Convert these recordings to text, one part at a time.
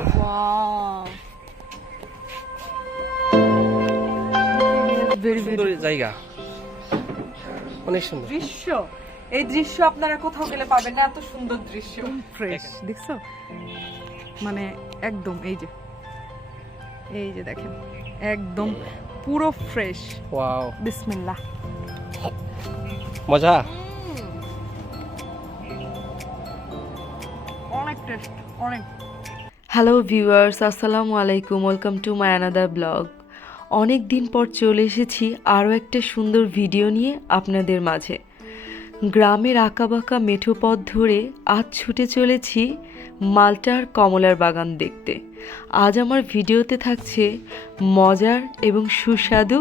Wow, সুন্দর জায়গা, অনেক সুন্দর দৃশ্য। এই দৃশ্য আপনারা কোথাও গেলে পাবেন না, এত সুন্দর দৃশ্য। ফ্রেশ দেখছো, মানে একদম এই যে দেখেন, একদম পুরো ফ্রেশ। ওয়াও, বিসমিল্লাহ। মজা। অনেক টেস্ট, অনেক। হ্যালো ভিউয়ার্স, আসসালামু আলাইকুম, welcome to my another blog. অনেক দিন পর চলে এসেছি আরও একটা সুন্দর ভিডিও নিয়ে আপনাদের মাঝে। গ্রামের আঁকাবাঁকা মেঠো পথ ধরে আজ ছুটে চলেছি মাল্টার কমলার বাগান দেখতে। আজ আমার ভিডিওতে থাকছে মজার এবং সুস্বাদু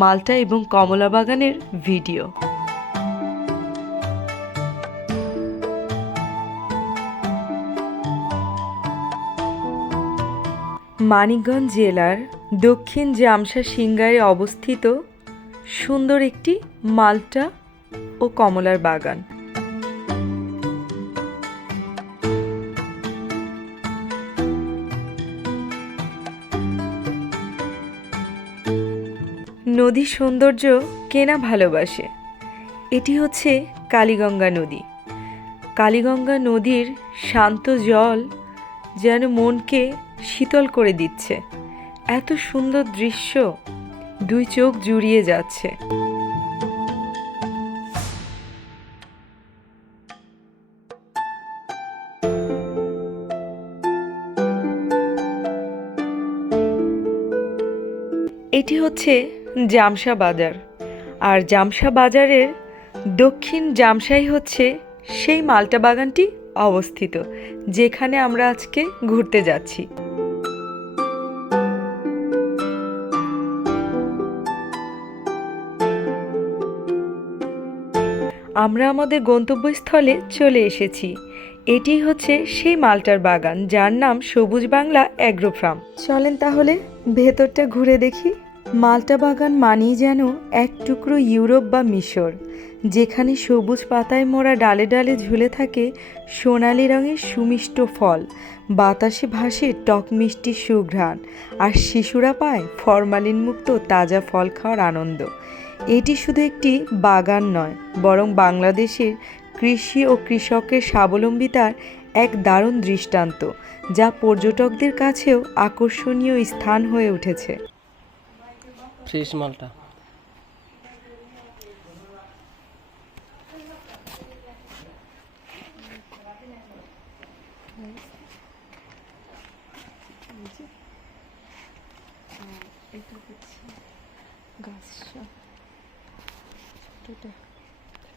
মাল্টা এবং কমলা বাগানের ভিডিও। মানিকগঞ্জ জেলার দক্ষিণ জামসা সিংগারে অবস্থিত সুন্দর একটি মাল্টা ও কমলার বাগান। নদী সৌন্দর্য কেনা ভালোবাসে। এটি হচ্ছে কালীগঙ্গা নদী। কালীগঙ্গা নদীর শান্ত জল যেন মনকে শীতল করে দিচ্ছে। এত সুন্দর দৃশ্য, দুই চোখ জুড়িয়ে যাচ্ছে। এটি হচ্ছে জামসা বাজার, আর জামসা বাজারের দক্ষিণ জামসাই হচ্ছে সেই মাল্টা বাগানটি অবস্থিত, যেখানে আমরা আজকে ঘুরতে যাচ্ছি। আমরা আমাদের গন্তব্যস্থলে চলে এসেছি। এটি হচ্ছে সেই মাল্টার বাগান, যার নাম সবুজ বাংলা অ্যাগ্রো ফার্ম। চলেন তাহলে ভেতরটা ঘুরে দেখি। মাল্টা বাগান মানেই যেন এক টুকরো ইউরোপ বা মিশর, যেখানে সবুজ পাতায় মোড়া ডালে ডালে ঝুলে থাকে সোনালি রঙের সুমিষ্ট ফল, বাতাসে ভাসে টক মিষ্টি সুঘ্রাণ, আর শিশুরা পায় ফরমালিনমুক্ত তাজা ফল খাওয়ার আনন্দ। এটি শুধু একটি বাগান নয়, বরং বাংলাদেশের কৃষি ও কৃষকের স্বাবলম্বিতার এক দারুণ দৃষ্টান্ত, যা পর্যটকদের কাছেও আকর্ষণীয় স্থান হয়ে উঠেছে। ফ্রেশ মালটা।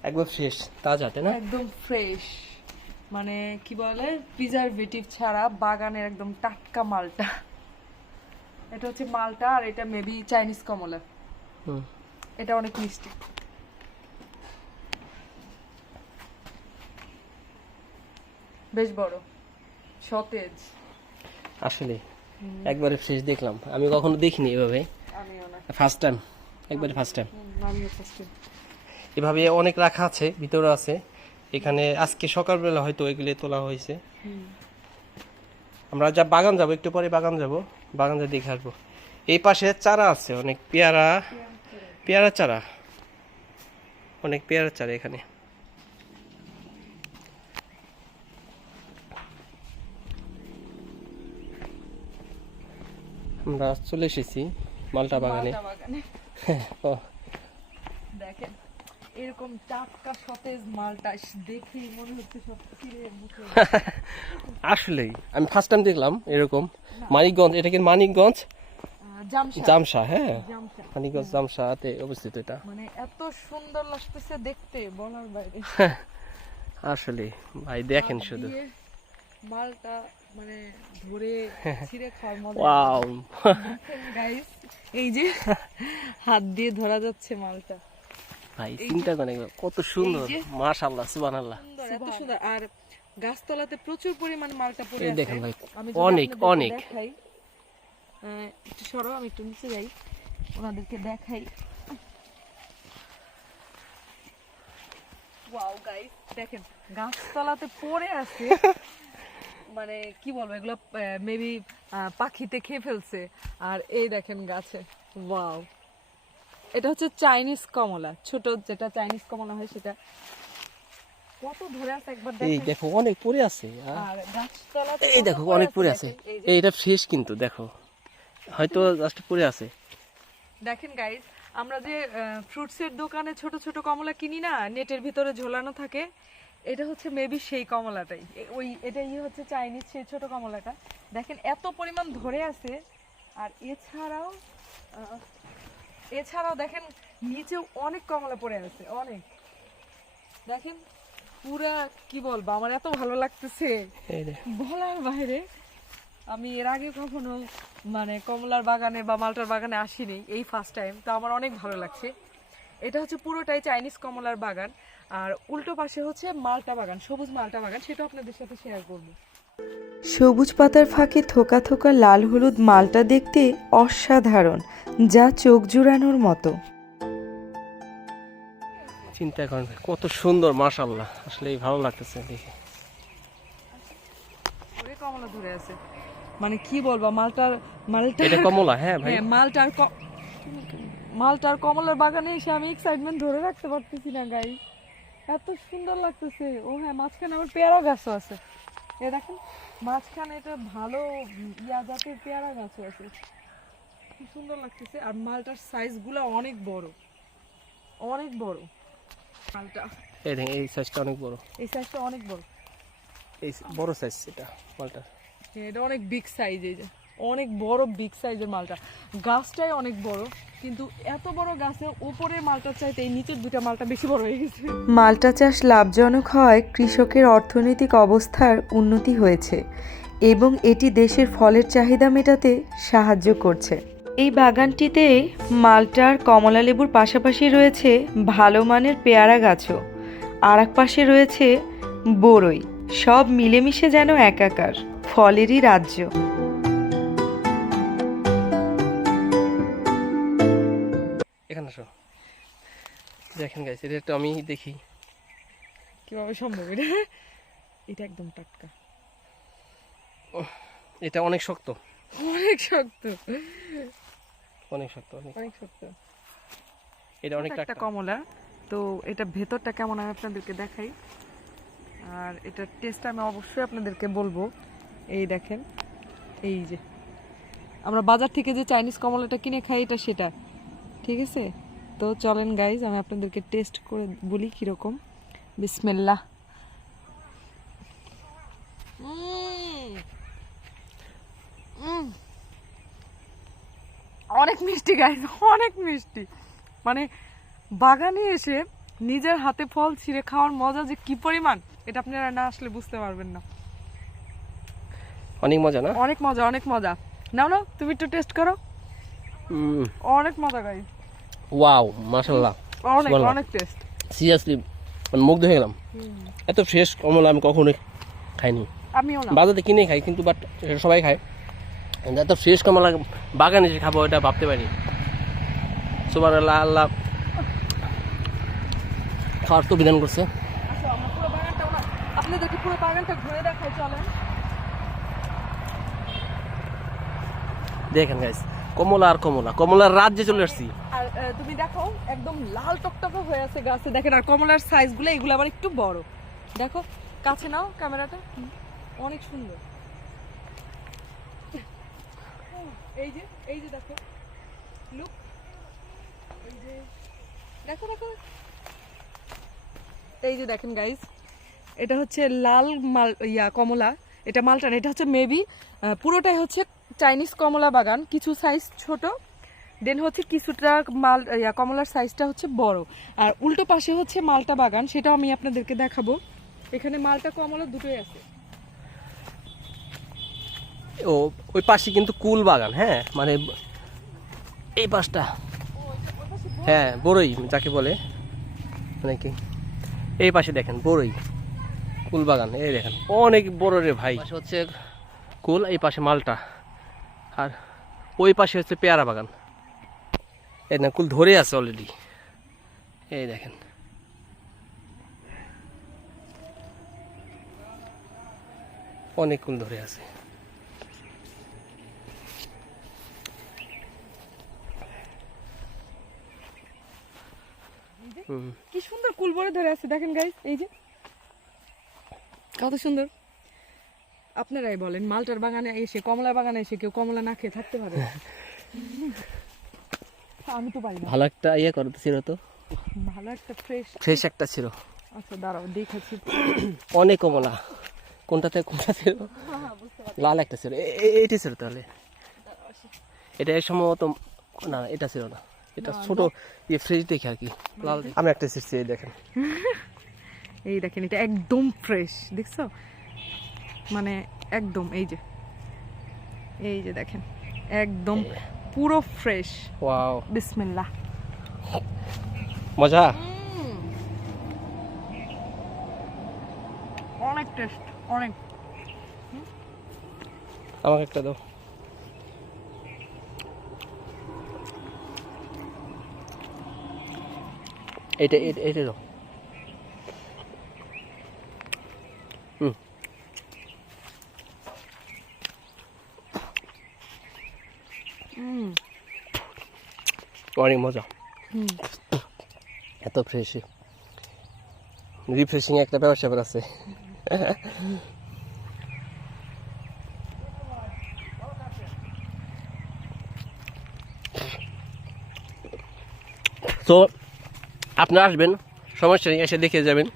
একবার ফ্রেশ, তাজা, তাই না? একদম ফ্রেশ, মানে কি বলে, প্রিজারভেটিভ ছাড়া বাগানের একদম টাটকা মালটা। এটা হচ্ছে মালটা, আর এটা মেবি চাইনিজ কমলা। এটা অনেক মিষ্টি। বেশ বড়, সতেজ। আসলে একবারে ফ্রেশ দেখলাম, আমি কখনো দেখিনি এভাবে, আমিও না, ফার্স্ট টাইম, একবারে ফার্স্ট টাইম। আমিও ফার্স্ট টাইম। এভাবে অনেক রাখা আছে, ভিতরে আছে। এখানে আজকে সকালবেলা হয়তো এগুলি তোলা হয়েছে। আমরা যা বাগান যাব, একটু পরে বাগান যাব, বাগান যা দেখে আসবো। এই পাশে চারা আছে অনেক, পেয়ারা চারা, অনেক পেয়ারা চারা এখানে। আমরা চলে এসেছি মাল্টা বাগানে। ও, দেখেন এরকম টাটকা সতেজ মালটা দেখেই মনে হচ্ছে সব ফিরে মুখে। আসলেই আমি ফার্স্ট টাইম দেখলাম এরকম। মানিকগঞ্জ, এটা কি মানিকগঞ্জ জামসা? হ্যাঁ, মানিকগঞ্জ জামসাতে অবস্থিত এটা। মানে এত সুন্দর লাগতেছে দেখতে, বলার বাইরে। আসলে ভাই দেখেন শুধু মালটা, মানে ধরে ছিঁড়ে খাওয়ার মজা। ওয়াও গাইস, এই যে হাত দিয়ে ধরা যাচ্ছে মালটা, ভাই চিন্তা করেন কত সুন্দর, মাশাআল্লাহ, সুবহানাল্লাহ, এত সুন্দর। আর গাছতলাতে প্রচুর পরিমাণ মালটা পড়ে এই আছে। দেখেন ভাই, আমি অনেক অনেক। দেখাই, একটু সরো, আমি একটু নিচে যাই, ওনাদেরকে দেখাই। ওয়াও গাইস, দেখেন গাছতলাতে পড়ে আছে মানে কি বলবো এগুলো মেবি পাখিতে খেয়ে ফেলছে। আর এই দেখেন গাছে, ওয়াও, এটা হচ্ছে চাইনিজ কমলা, ছোট যেটা চাইনিজ কমলা হয় সেটা। কত ধরে আছে একবার এই দেখেন। দেখো অনেক পড়ে আছে। আর গাছতলাতে এই কত দেখো অনেক পড়ে আছে। দেখেন, এই যে এইটা ফ্রেশ কিন্তু দেখো, হয়তো জাস্ট পড়ে আছে। দেখেন গাইস, আমরা যে ফ্রুটসের দোকানে ছোট ছোট কমলা কিনি না, নেটের ভিতরে ঝোলানো থাকে, এটা হচ্ছে মেবি সেই কমলাটাই। এটাই হচ্ছে চাইনিজ সেই ছোট কমলাটা। দেখেন এত পরিমাণ ধরে আছে। আর এছাড়াও দেখেন নিচেও অনেক কমলা পড়ে আছে, অনেক। দেখেন পুরা কি বলবো, আমার এত ভালো লাগতেছে এই যে বলার বাইরে। আমি এর আগে কখনো মানে কমলার বাগানে বা মালটার বাগানে আসিনি, এই ফার্স্ট টাইম। তো আমার অনেক ভালো লাগছে। এটা হচ্ছে পুরোটাই চাইনিজ কমলার বাগান, আর উল্টো পাশে হচ্ছে মালটা বাগান, সবুজ মালটা বাগান, সেটা আপনাদের সাথে শেয়ার করবো। সবুজ পাতার ফাঁকে থোকা থোকা লাল হলুদ মালটা দেখতে অসাধারণ, যা চোখ জুড়ানোর মতো। চিন্তা করেন কত সুন্দর, মাশাআল্লাহ, আসলে ভালো লাগতেছে দেখে। ওরে কমলা ধরে আছে, মানে কি বলবো, মালটা এটা কমলা, হ্যাঁ ভাই। হ্যাঁ, মালটার কমলার বাগানে এসে আমি এক্সাইটমেন্ট ধরে রাখতে পারতেছি না গাই, এত সুন্দর লাগতেছে। ও হ্যাঁ, মাঝখানে আবার পেয়ারা গাছও আছে। এ দেখেন মাঝখানে এটা ভালো জাতের পেয়ারা গাছও আছে, কি সুন্দর লাগতেছে। আর মালটার সাইজ গুলা অনেক বড়, অনেক বড় মালটা। এই দেখেন এই সাইজটা অনেক বড়, এই সাইজটা অনেক বড়, এই বড় সাইজ এটা মালটা। এটা অনেক বিগ সাইজ, এই যে অনেক বড় বিগ সাইজের মালটা। গাছটাই অনেক বড়, কিন্তু এত বড় গাছের উপরে মালটার চাইতে এই নিচের দুটা মালটা বেশি বড় হয়ে গেছে। মালটা চাষ লাভজনক হয় কৃষকের অর্থনৈতিক অবস্থার উন্নতি হয়েছে এবং এটি দেশের ফলের চাহিদা মেটাতে সাহায্য করছে। এই বাগানটিতে মালটার কমলালেবুর পাশাপাশি রয়েছে ভালো মানের পেয়ারা গাছও, আর এক পাশে রয়েছে বরই। সব মিলেমিশে যেন একাকার, ফলেরই রাজ্য। এখানে আসো, দেখেন গাইস, এটা একটু আমি দেখি কিভাবে সম্ভব এটা? এটা একদম টাটকা, এটা অনেক শক্ত, অনেক শক্ত, অনেক শক্ত, অনেক অনেক শক্ত। এটা অনেক একটা টাটকা। কমলা, তো এটা ভেতরটা কেমন আমি আপনাদেরকে দেখাই, আর এটার টেস্ট আমি অবশ্যই আপনাদেরকে বলবো। এই দেখেন, এই যে আমরা বাজার থেকে যে চাইনিজ কমলাটা কিনে খাই, এটা সেটা, ঠিক আছে? তো চলেন গাইজ, আমি আপনাদেরকে টেস্ট করে বলি কিরকম। বিসমিল্লাহ। অনেক মিষ্টি গাইজ, অনেক মিষ্টি। মানে বাগানে এসে নিজের হাতে ফল ছিঁড়ে খাওয়ার মজা যে কি পরিমাণ, এটা আপনারা না আসলে বুঝতে পারবেন না। অনেক মজা না? অনেক মজা, অনেক মজা। নাও না, তুমি একটু টেস্ট করো। অনেক মজা গাইজ, ওয়াও, মাশাআল্লাহ, অনেক অনেক টেস্ট। সিরিয়াসলি মানে মুগ্ধ হয়ে গেলাম। এত ফ্রেশ কমলা আমি কখনোই খাইনি। আমিও না, বাজারে কিনে খাই, কিন্তু বাট সবাই খায়, এত ফ্রেশ কমলা বাগানে এসে খাবো এটা ভাবতে পারিনি। সুবহানাল্লাহ, আল্লাহ খাওয়ার তো বিধান করছে। আচ্ছা আমরা পুরো বাগানটাও না আপনাদেরকে পুরো বাগানটা ঘুরে দেখাই, চলেন। দেখেন গাইস, কমলা আর কমলা, কমলার রাজ্যে চলে আসছি। আর তুমি দেখো একদম লাল টকটকে হয়ে আছে গাছে, দেখেন। আর কমলার সাইজ গুলো এগুলো আবার একটু বড়, দেখো, কাছে নাও ক্যামেরাটা, অনেক সুন্দর। এই যে দেখো, লুক, এই যে দেখো দেখো, এই যে দেখেন গাইস, এটা হচ্ছে লাল কমলা, এটা মালটা না, এটা হচ্ছে মেবি পুরোটাই হচ্ছে চাইনিজ কমলা বাগান, কিছু সাইজ ছোট, দেন হচ্ছে কিছুটা কমলার সাইজটা হচ্ছে বড়। আর উল্টো পাশে হচ্ছে মালটা বাগান, সেটাও আমি আপনাদেরকে দেখাবো। এখানে মালটা কমলা দুটোই আছে। ও ওই পাশে কিন্তু কুল বাগান, হ্যাঁ, মানে এই পাশটা, হ্যাঁ বড়ই যাকে বলে, মানে কি এই পাশে দেখেন বড়ই, কুল বাগান, এই দেখেন অনেক বড় রে ভাই। পাশে হচ্ছে কুল, এই পাশে মালটা, আর ওই পাশে হচ্ছে পেয়ারা বাগান। এই না, কুল ধরে আছে অলরেডি, এই দেখেন। অনেক কুল ধরে আছে। কি সুন্দর কুল ভরে ধরে আছে দেখেন গাইস, এই যে কত সুন্দর। আপনারাই বলেন, মালটার বাগানে এসে, কমলা বাগানে এসে কেউ কমলা না খেয়ে থাকতে পারে? আমি তো পারি না। ভালো একটা ইয়ে করতে ছিল তো, ভালো একটা ফ্রেশ। ফ্রেশ একটা ছিল। আচ্ছা দাঁড়াও দেখাচ্ছি। অনেক কমলা, কোনটাতে কোনটা ছিল, লাল একটা ছিল, এটা ছিল তাহলে, এটা সম্ভবত না, এটা ছিল না, এটা ছোট ইয়ে ফ্রেশ দেখে আর কি, লাল। আমি একটা ছিটছি, এই দেখেন, এই দেখেন এটা একদম ফ্রেশ, দেখছো মানে একদম, এই যে দেখেন একদম পুরো ফ্রেশ। ওয়াও, বিসমিল্লাহ। মজা, অনেক টেস্ট, অনেক। আমাকে একটা দাও। এটা দাও। অনেক মজা, এত ফ্রেশ, রিফ্রেশিং একটা ব্যবসা আছে। তো আপনারা আসবেন, সমস্যা নেই, এসে দেখে যাবেন,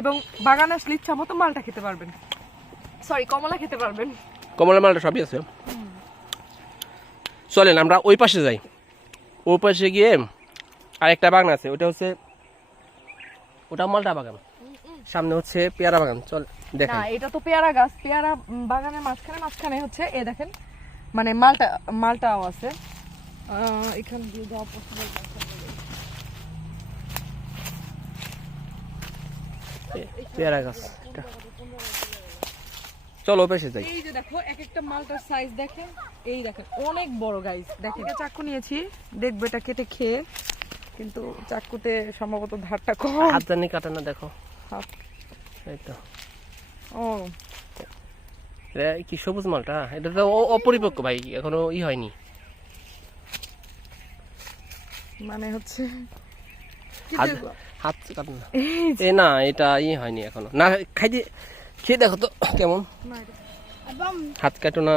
এবং বাগানে আসলে ইচ্ছা মতো মালটা খেতে পারবেন, সরি কমলা খেতে পারবেন। কমলা মালটা সবই আছে। চলেন আমরা ওই পাশে যাই, ওই পাশে গিয়ে আরেকটা বাগান আছে, ওটা হচ্ছে, ওটা মালটা বাগান, সামনে হচ্ছে পেয়ারা বাগান। চল না, দেখাই। এটা তো পেয়ারা গাছ, পেয়ারা বাগানের মাঝখানে হচ্ছে এ দেখেন, মানে মালটাও আছে। এখান দিয়ে যাওয়া পসিবল। পেয়ারা গাছ এটা। চলো ওই পাশে যাই। এই যে দেখো এক একটা মালটার সাইজ দেখেন, এই দেখেন অনেক বড় গাইস। দেখেন এটা চাকু নিয়েছি, দেখবো এটা কেটে খেয়ে, কিন্তু চাকুতে সম্ভবত ধারটা কম। হাত জানি কাটে না, দেখো হাত। এই তো। ও এটা কি সবুজ মালটা? এটা তো অপরিপক্ক ভাই, এখনো হয়নি। মানে হচ্ছে হাত কাটে না, এ না, এটা হয়নি এখনো না, খেয়ে দেখো তো কেমন। হাত কাটো না,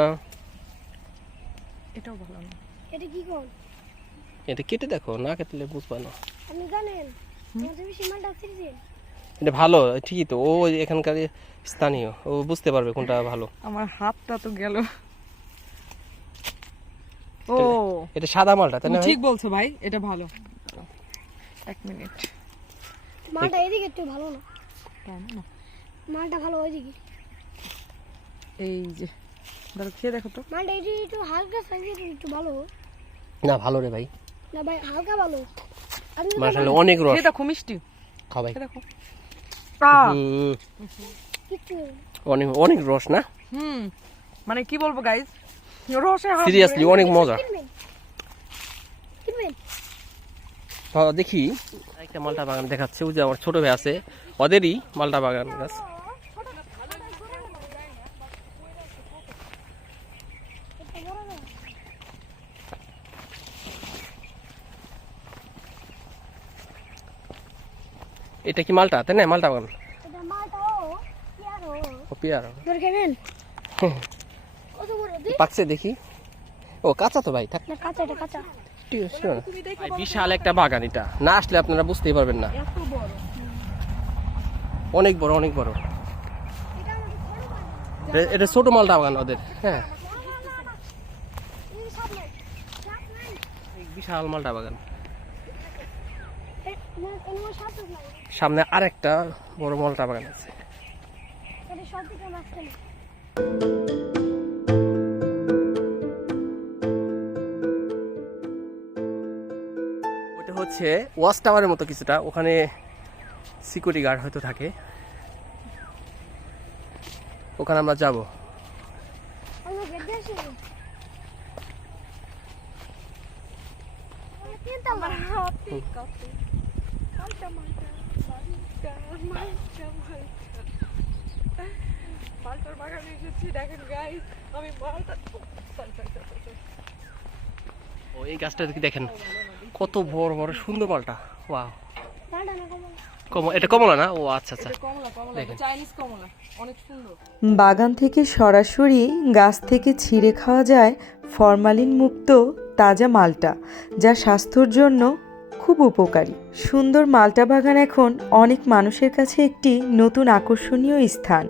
এটাও ভালো না। এটা কি কোন? এটা কেটে দেখো, না কাটলে বুঝবা না। আপনি জানেন আমাদের বেশি মালটা ছিড়ছে। এটা ভালো, ঠিকই তো, ও এখানকার স্থানীয়, ও বুঝতে পারবে কোনটা ভালো। আমার হাতটা তো গেল। ও এটা সাদা মালটা, তাই তুমি না ভাই? ঠিক বলছো ভাই, এটা ভালো। এক মিনিট, মালটা এদিকে একটু ভালো না, তাই না? মালটা ভালো ওইদিকে। এই যে ধরো খেয়ে দেখো তো। মালটা এটি একটু হালকা সাইজের, একটু ভালো না ভালো রে ভাই, না ভাই, হালকা ভালো। আপনি তো মাশাআল্লাহ অনেক রস। খেয়ে দেখো, মিষ্টি। খাও ভাই। খেয়ে দেখো। হুম, কিচ্ছু অনেক অনেক রস না, মানে কি বলবো গাইস, রসে হাত সিরিয়াসলি অনেক মজা। কিনবেন কিনবেন। হ্যাঁ, দেখি একটা মালটা বাগান দেখাচ্ছে, ওই যে আমার ছোট ভাই আছে, ওদেরই মালটা বাগান গাছ। এটা কি মালটা, তাই না? মালটা বাগান, এটা মালটা ও পেয়ারা। ধরে খাবেন? কত বড় দি? পাকছে দেখি, ও কাঁচা তো ভাই, থাক। না কাঁচা, এটা কাঁচা। ঠিক আছে, ভাই বিশাল একটা বাগান, এটা না আসলে আপনারা বুঝতেই পারবেন না, এত বড়। অনেক বড়, অনেক বড়। এটা আমাদের ছোট বাগান। এটা ছোট মালটা বাগান ওদের, হ্যাঁ, এই সামনে সাপ নাই। বিশাল মালটা বাগান। এর সাপ নাই। সামনে আরেকটা বড় মালটা বাগান আছে। এটা সব থেকে মাঝখানে। ওটা হচ্ছে ওয়াচ টাওয়ারের মতো কিছুটা, ওখানে সিকিউরিটি গার্ড হয়তো থাকে, ওখানে আমরা যাব। আমরা গেট দিয়ে আসি। তিনটা মাল। মালটার বাগানে এসেছি, দেখেন গাইস আমি মালটা ও এই গাছটা দেখেন কত বড় বড় সুন্দর মালটা। ওয়াও, দাঁড়া না কমল। এটা কমলা না? ও আচ্ছা আচ্ছা। কমলা কমলা, দেখেন। চাইনিজ কমলা, অনেক সুন্দর। বাগান থেকে সরাসরি গাছ থেকে ছিঁড়ে খাওয়া যায় ফরমালিন মুক্ত তাজা মালটা, যা স্বাস্থ্যের জন্য খুব উপকারী। সুন্দর মালটা বাগান এখন অনেক মানুষের কাছে একটি নতুন আকর্ষণীয় স্থান,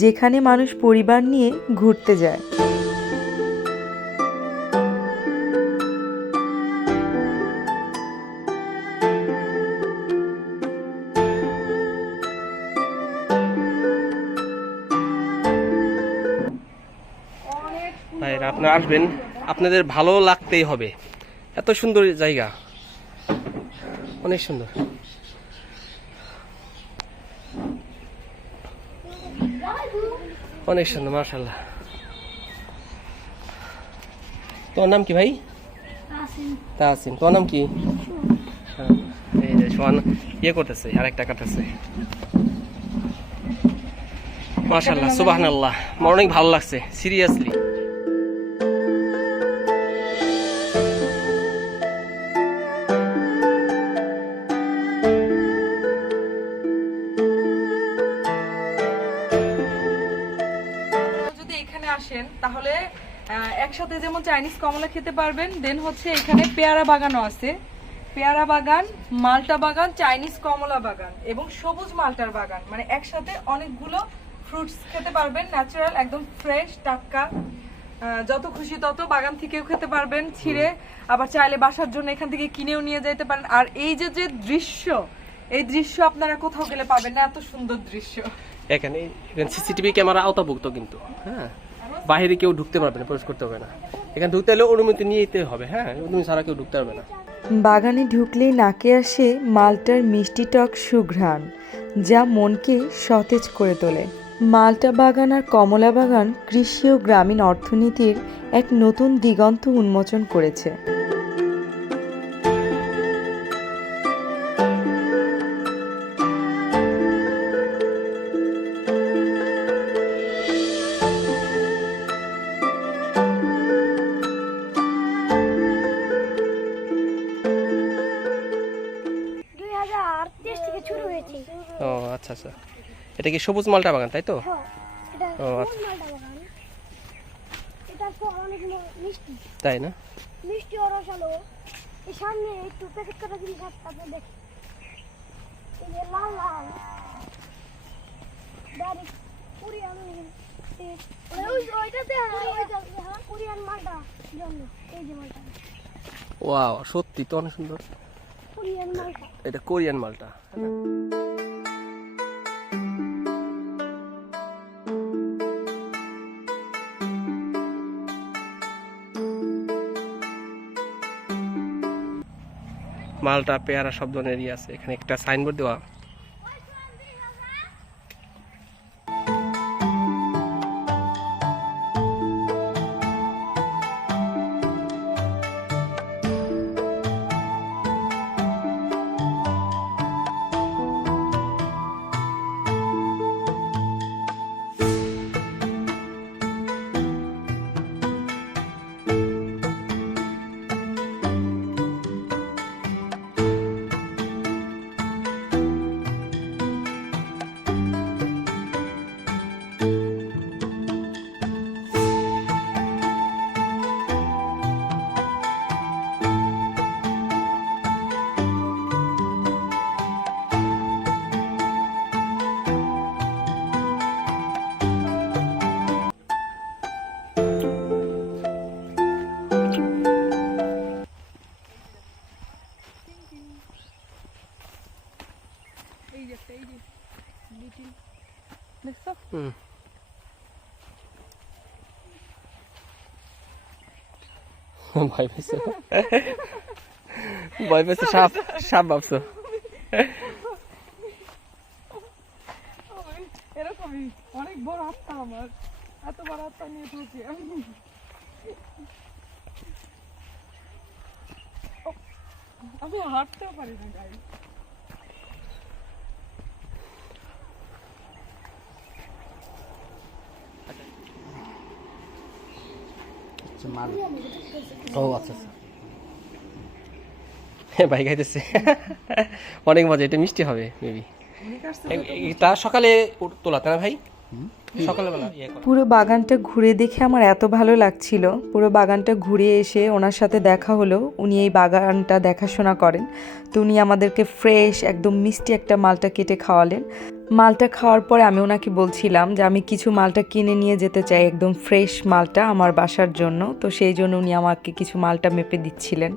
যেখানে মানুষ পরিবার নিয়ে ঘুরতে যায়। অনেক ভাইরা আপনারা আসবেন, আপনাদের ভালো লাগতেই হবে। এত সুন্দর জায়গা, অনেক সুন্দর। অনেক সুন্দর মাশাআল্লাহ। তোর নাম কি ভাই? তাসিম। তোর নাম কি? হ্যাঁ, এই যে সোহান ইয়ে করতেছে, আরেকটা কাটতেছে। মাশাআল্লাহ, সুবহানাল্লাহ। আমার অনেক ভালো লাগছে সিরিয়াসলি। যদি এখানে আসেন তাহলে একসাথে যেমন চাইনিজ কমলা খেতে পারবেন, দেন হচ্ছে এখানে পেয়ারা বাগানও আছে। পেয়ারা বাগান, মালটা বাগান, চাইনিজ কমলা বাগান এবং সবুজ মালটার বাগান, মানে একসাথে অনেকগুলো ফ্রুটস খেতে পারবেন, ন্যাচারাল একদম ফ্রেশ টাটকা। যত খুশি তত বাগান থেকেও খেতে পারবেন ছিঁড়ে, আবার চাইলে বাসার জন্য এখান থেকে কিনেও নিয়ে যেতে পারেন। আর এই যে যে দৃশ্য, এই দৃশ্য আপনারা কোথাও গেলে পাবেন না, এত সুন্দর দৃশ্য। এখানে সিসিটিভি ক্যামেরা আওতাভুক্ত কিন্তু, হ্যাঁ, বাইরে কেউ ঢুকতে পারবে না, প্রবেশ করতে হবে না। এখানে ঢুকতে হলে অনুমতি নিতে হবে, হ্যাঁ, অনুমতি ছাড়া কেউ ঢুকতে পারবে না। বাগানে ঢুকলেই নাকে আসে মালটার মিষ্টি টক সুঘ্রাণ, যা মনকে সতেজ করে তোলে। মালটা বাগান আর কমলা বাগান কৃষি ও গ্রামীণ অর্থনীতির এক নতুন দিগন্ত উন্মোচন করেছে। থেকে শুরু হয়েছে। ও আচ্ছা আচ্ছা, এটা কি সবুজ মালটা বাগান তাই তো? হ্যাঁ, এটা ও, সবুজ আচ্ছা। মালটা বাগান। এটার ফল অনেক মিষ্টি, তাই না? মিষ্টি ও রসালো। এই সামনে একটু প্যাকেট করা জিনিস আপনি দেখেন, এই যে লাল লাল ডাইরেক্ট কোরিয়ান, ওইটাতে কোরিয়ান মালটা জন্য, এই যে মালটা ওয়াও, সত্যি তো অনেক সুন্দর। কোরিয়ান মালটা। এটা কোরিয়ান মালটা। মালটা, পেয়ারা সব ধরনেরই আছে। এখানে একটা সাইনবোর্ড দেওয়া। এই যে এই যে লিটিল, দেখছো? হুম, ভয় পেয়েছো? ভয় পেয়েছো? সাপ, সাপ ভাবছো? এরকমই অনেক বড় আত্মা আমার, এত বড় আত্মা নিয়ে তুলছি আমি। আমি হাঁটতেও পারি না গাইস। ও আচ্ছা আচ্ছা। হ্যাঁ ভাই খাইতেছে অনেক মজা, এটা মিষ্টি হবে মেবি। তা সকালে তোলা তাই না ভাই? সকালবেলা পুরো বাগানটা ঘুরে দেখে আমার এত ভালো লাগছিল। পুরো বাগানটা ঘুরে এসে ওনার সাথে দেখা হলো, উনি এই বাগানটা দেখাশোনা করেন। তো উনি আমাদেরকে ফ্রেশ একদম মিষ্টি একটা মালটা কেটে খাওয়ালেন। মালটা খাওয়ার পরে আমি ওনাকে বলছিলাম যে আমি কিছু মালটা কিনে নিয়ে যেতে চাই, একদম ফ্রেশ মালটা আমার বাসার জন্য। তো সেই জন্য উনি আমাকে কিছু মালটা মেপে দিচ্ছিলেন।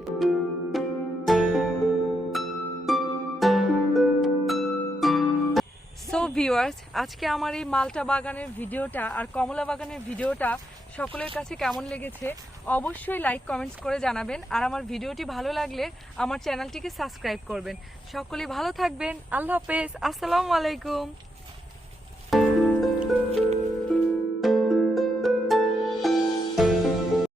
সো ভিউয়ার্স, আজকে আমার এই মালটা বাগানের ভিডিওটা আর কমলা বাগানের ভিডিওটা সকলের কাছে কেমন লেগেছে অবশ্যই লাইক কমেন্টস করে জানাবেন। আর আমার ভিডিওটি ভালো লাগলে আমার চ্যানেলটিকে সাবস্ক্রাইব করবেন। সকলেই ভালো থাকবেন। আল্লাহ হাফেজ। আসসালামু আলাইকুম।